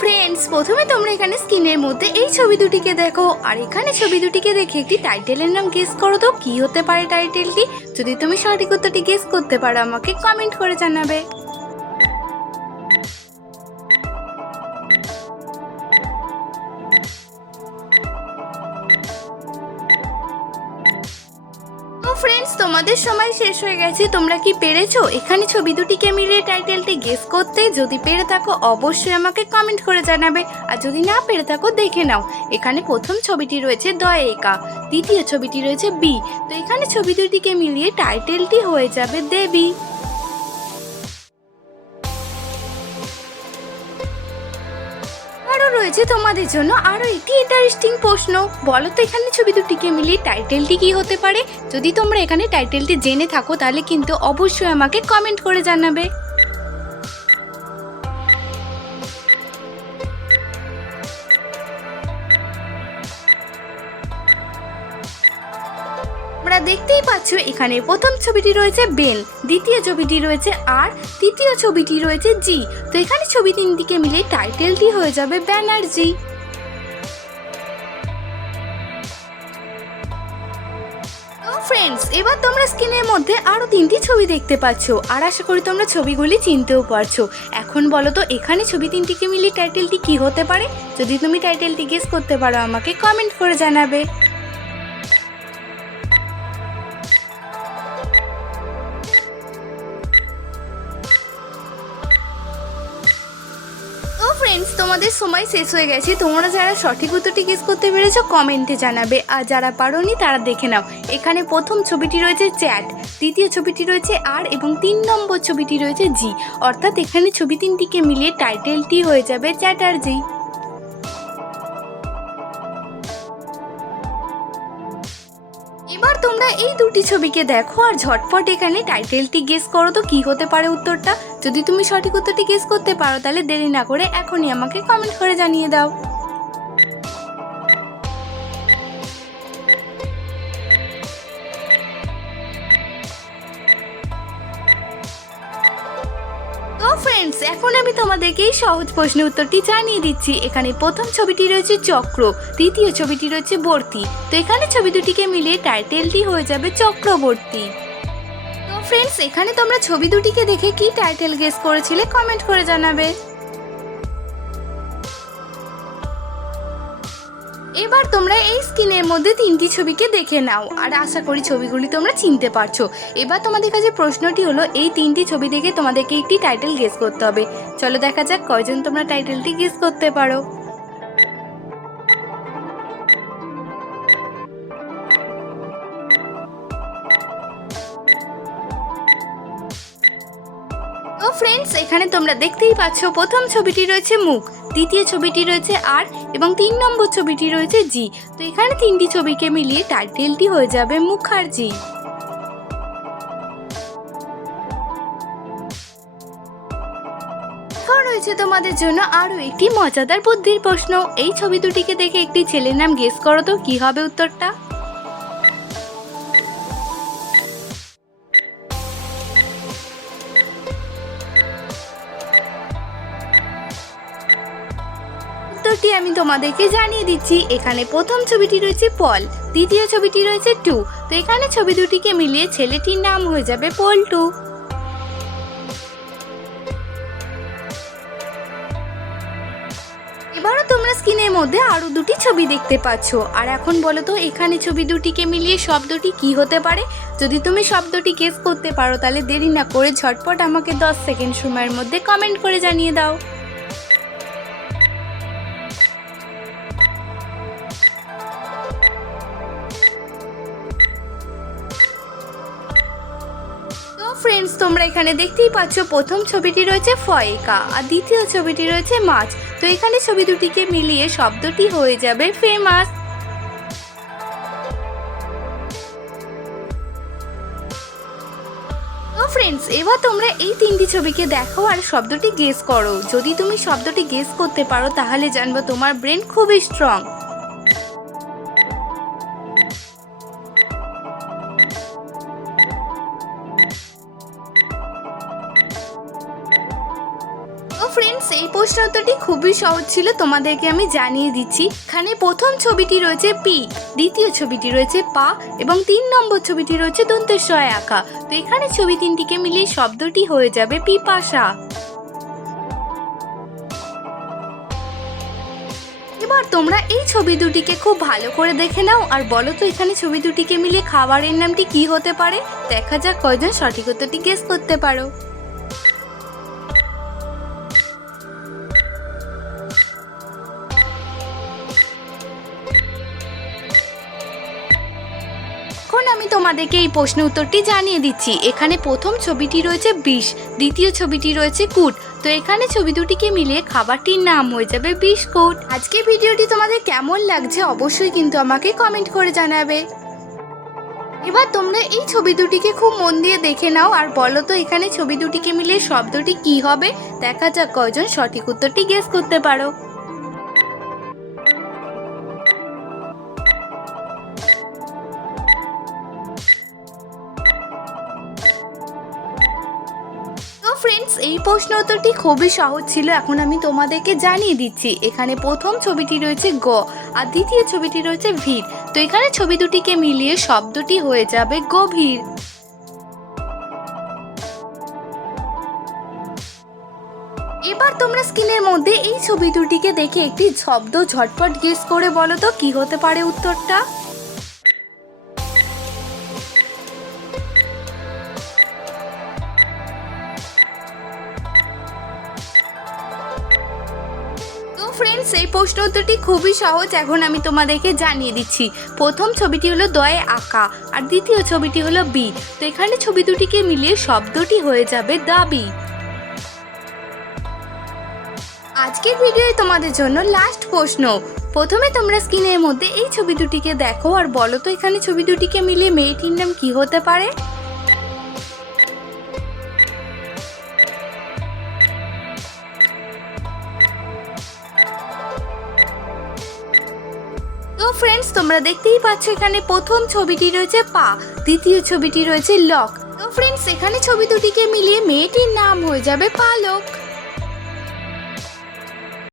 Friends, প্রথমে তোমরা এখানে স্ক্রিনের মধ্যে এই ছবি দুটিকে দেখো, আর এখানে ছবি দুটিকে দেখে একটি টাইটেলের নাম গেস করো তো কি হতে পারে টাইটেলটি। যদি তুমি সঠিক উত্তরটি গেস করতে পারো আমাকে কমেন্ট করে জানাবে। তো ফ্রেন্ডস, তোমাদের সময় শেষ হয়ে গেছে। তোমরা কি পেরেছো এখানে ছবি দুটিকে মিলিয়ে টাইটেলটি গেস করতে? যদি পেরে থাকো অবশ্যই আমাকে কমেন্ট করে জানাবে, আর যদি না পেরে থাকো দেখে নাও। এখানে প্রথম ছবিটি রয়েছে দয়েকা, দ্বিতীয় ছবিটি রয়েছে বি। তো এখানে ছবি দুটিকে মিলিয়ে টাইটেলটি হয়ে যাবে দেবী। আরও রয়েছে তোমাদের জন্য আরও একটি ইন্টারেস্টিং প্রশ্ন। বলো তো এখানে ছবি দুটিকে মিলিয়ে টাইটেলটি কি হতে পারে? যদি তোমরা এখানে টাইটেলটি জেনে থাকো তাহলে কিন্তু অবশ্যই আমাকে কমেন্ট করে জানাবে। তোমরা দেখতেই পাচ্ছ এখানে প্রথম ছবিটি রয়েছে বেল, দ্বিতীয় ছবিটি রয়েছে আর, তৃতীয় ছবিটি রয়েছে জি। তো এখানে ছবি তিনটিকে মিলে টাইটেলটি হয়ে যাবে ব্যানার্জি। তো ফ্রেন্ডস, এবার তোমরা স্ক্রিনের মধ্যে আরো তিনটি ছবি দেখতে পাচ্ছ, আর আশা করি তোমরা ছবিগুলি চিনতেও পারছো। এখন বলো তো এখানে ছবি তিনটিকে মিলিয়ে টাইটেলটি কি হতে পারে? যদি তুমি টাইটেলটি গেস করতে পারো আমাকে কমেন্ট করে জানাবে। ফ্রেন্ডস, তোমাদের সময় শেষ হয়ে গেছে। তোমরা যারা সঠিক উত্তরটি গেস করতে পেরেছো কমেন্টে জানাবে, আর যারা পারোনি তারা দেখে নাও। এখানে প্রথম ছবিটি রয়েছে চ্যাট, দ্বিতীয় ছবিটি রয়েছে আর এবং 3 নম্বর ছবিটি রয়েছে জি। অর্থাৎ এখানে ছবি তিনটিকে মিলিয়ে টাইটেলটি হয়ে যাবে চ্যাটার্জি। এবার তোমরা এই দুটি ছবিকে দেখো আর ঝটপট এখানে টাইটেলটি গেস করো তো কি হতে পারে উত্তরটা। যদি তুমি সঠিক উত্তরটি গেস করতে পারো তাহলে দেরি না করে এখনই আমাকে কমেন্ট করে জানিয়ে দাও। তো ফ্রেন্ডস, এখন আমি তোমাদেরকে এই সহজ প্রশ্নের উত্তরটি জানিয়ে দিচ্ছি। এখানে প্রথম ছবিটি রয়েছে চক্র, দ্বিতীয় ছবিটি রয়েছে বর্তি। তো এখানে ছবি দুটিকে মিলিয়ে টাইটেলটি হয়ে যাবে চক্রবর্তী। তো ফ্রেন্ডস, এখানে তোমরা ছবি দুটিকে দেখে কি টাইটেল গেস করেছিলে কমেন্ট করে জানাবে। এবার তোমরা এই স্ক্রিনের মধ্যে তিনটি ছবিকে দেখে নাও, আর আশা করি ছবিগুলি তোমরা চিনতে পারছো। এবার তোমাদের কাছে প্রশ্নটি হলো এই তিনটি ছবি দেখে তোমাদেরকে একটি টাইটেল গেস করতে হবে। চলো দেখা যাক কয়জন তোমরা টাইটেলটি গেস করতে পারো। তো ফ্রেন্ডস, এখানে তোমরা দেখতেই পাচ্ছ প্রথম ছবিটি রয়েছে মুখ, দ্বিতীয় ছবিটি রয়েছে আর এবং 3 নম্বর ছবিটি রয়েছে জি। তো এখানে তিনটি ছবিকে মিলিয়ে টাইটেলটি হয়ে যাবে মুখার্জি। এখন রয়েছে তোমাদের জন্য আরো একটি মজাদার বুদ্ধির প্রশ্ন। এই ছবি দুটিকে দেখে একটি ছেলের নাম গেস করো তো কি হবে উত্তরটা। উত্তরটি আমি তোমাদেরকে জানিয়ে দিচ্ছি। এখানে প্রথম ছবিটি রয়েছে পল, দ্বিতীয় ছবিটি রয়েছে টু। তো এখানে ছবি দুটিকে মিলিয়ে ছেলেটির নাম হয়ে যাবে পল্টু। এবারও তোমরা স্ক্রিনের মধ্যে আরো দুটি ছবি দেখতে পাচ্ছ, আর এখন বলো তো এখানে ছবি দুটিকে মিলিয়ে শব্দটি কি হতে পারে? যদি তুমি শব্দটি গেস করতে পারো তাহলে দেরি না করে ঝটপট আমাকে 10 সেকেন্ড সময়ের মধ্যে কমেন্ট করে জানিয়ে দাও। ফ্রেন্ডস, তোমরা এখানে দেখতেই পাচ্ছ প্রথম ছবিটি রয়েছে ফয়েকা আর দ্বিতীয় ছবিটি রয়েছে মাছ। তো এখানে ছবি দুটিকে মিলিয়ে শব্দটি হয়ে যাবে ফেমাস। তো ফ্রেন্ডস, এবার তোমরা এই তিনটি ছবিকে দেখো আর শব্দটি গেস করো। যদি তুমি শব্দটি গেস করতে পারো তাহলে জানবো তোমার ব্রেন খুবই স্ট্রং। ফ্রেন্ডস, এই প্রশ্ন উত্তরটি খুবই সহজ ছিল, তোমাদেরকে আমি জানিয়ে দিচ্ছি। এখানে প্রথম ছবিটি রয়েছে পি, দ্বিতীয় ছবিটি রয়েছে পা এবং 3 নম্বর ছবিটি রয়েছে দন্তের সয় আঁকা। তো এখানে ছবি তিনটিকে মিলিয়ে শব্দটি হয়ে যাবে পিপাসা। এবার তোমরা এই ছবি দুটিকে খুব ভালো করে দেখে নাও আর বলো তো এখানে ছবি দুটিকে মিলিয়ে খাবারের নামটি কি হতে পারে। দেখা যাক কয়জন সঠিক উত্তরটি গেস করতে পারো। এখন আমি তোমাদেরকে এই প্রশ্ন উত্তরটি জানিয়ে দিচ্ছি। এখানে প্রথম ছবিটি রয়েছে বিষ, দ্বিতীয় ছবিটি রয়েছে কুট। তো এখানে ছবি দুটিকে মিলিয়ে খাবারটির নাম হয়ে যাবে বিস্কুট। আজকের ভিডিওটি তোমাদের কেমন লাগছে অবশ্যই কিন্তু আমাকে কমেন্ট করে জানাবে। এবার তোমরা এই ছবি দুটিকে খুব মন দিয়ে দেখে নাও আর বলো তো এখানে ছবি দুটিকে মিলিয়ে শব্দটি কি হবে। দেখা যাক কয়জন সঠিক উত্তরটি গেস করতে পারো। ফ্রেন্ডস, এই প্রশ্ন উত্তরটি খুবই সহজ ছিল। এখন আমি তোমাদেরকে জানিয়ে দিচ্ছি। এখানে প্রথম ছবিটি রয়েছে গ আর দ্বিতীয় ছবিটি রয়েছে ভিড়। তো এখানে ছবি দুটিকে মিলিয়ে শব্দটি হয়ে যাবে গভীর। এবার তোমরা স্ক্রিনের মধ্যে এই ছবি দুটিকে দেখে একটি শব্দ ঝটপট গেস করে বলো তো কি হতে পারে উত্তরটা। ফ্রেন্ডস, এই প্রশ্ন উত্তরটি খুবই সহজ। এখন আমি তোমাদেরকে জানিয়ে দিচ্ছি। প্রথম ছবিটি হলো দয়ে আঁকা আর দ্বিতীয় ছবিটি হলো বি। তো এখানে ছবি দুটিকে মিলিয়ে শব্দটি হয়ে যাবে দাবি। আজকের ভিডিওয় তোমাদের জন্য লাস্ট প্রশ্ন। প্রথমে তোমরা স্ক্রিনের মধ্যে এই ছবি দুটিকে দেখো আর বলো তো এখানে ছবি দুটিকে মিলিয়ে মেয়েটির নাম কি হতে পারে। তো ফ্রেন্ডস, তোমরা দেখতেই পাচ্ছ এখানে প্রথম ছবিটি রয়েছে পা, দ্বিতীয় ছবিটি রয়েছে লক। তো ফ্রেন্ডস, এখানে ছবি দুটিকে মিলিয়ে মেয়েটির নাম হয়ে যাবে পালক।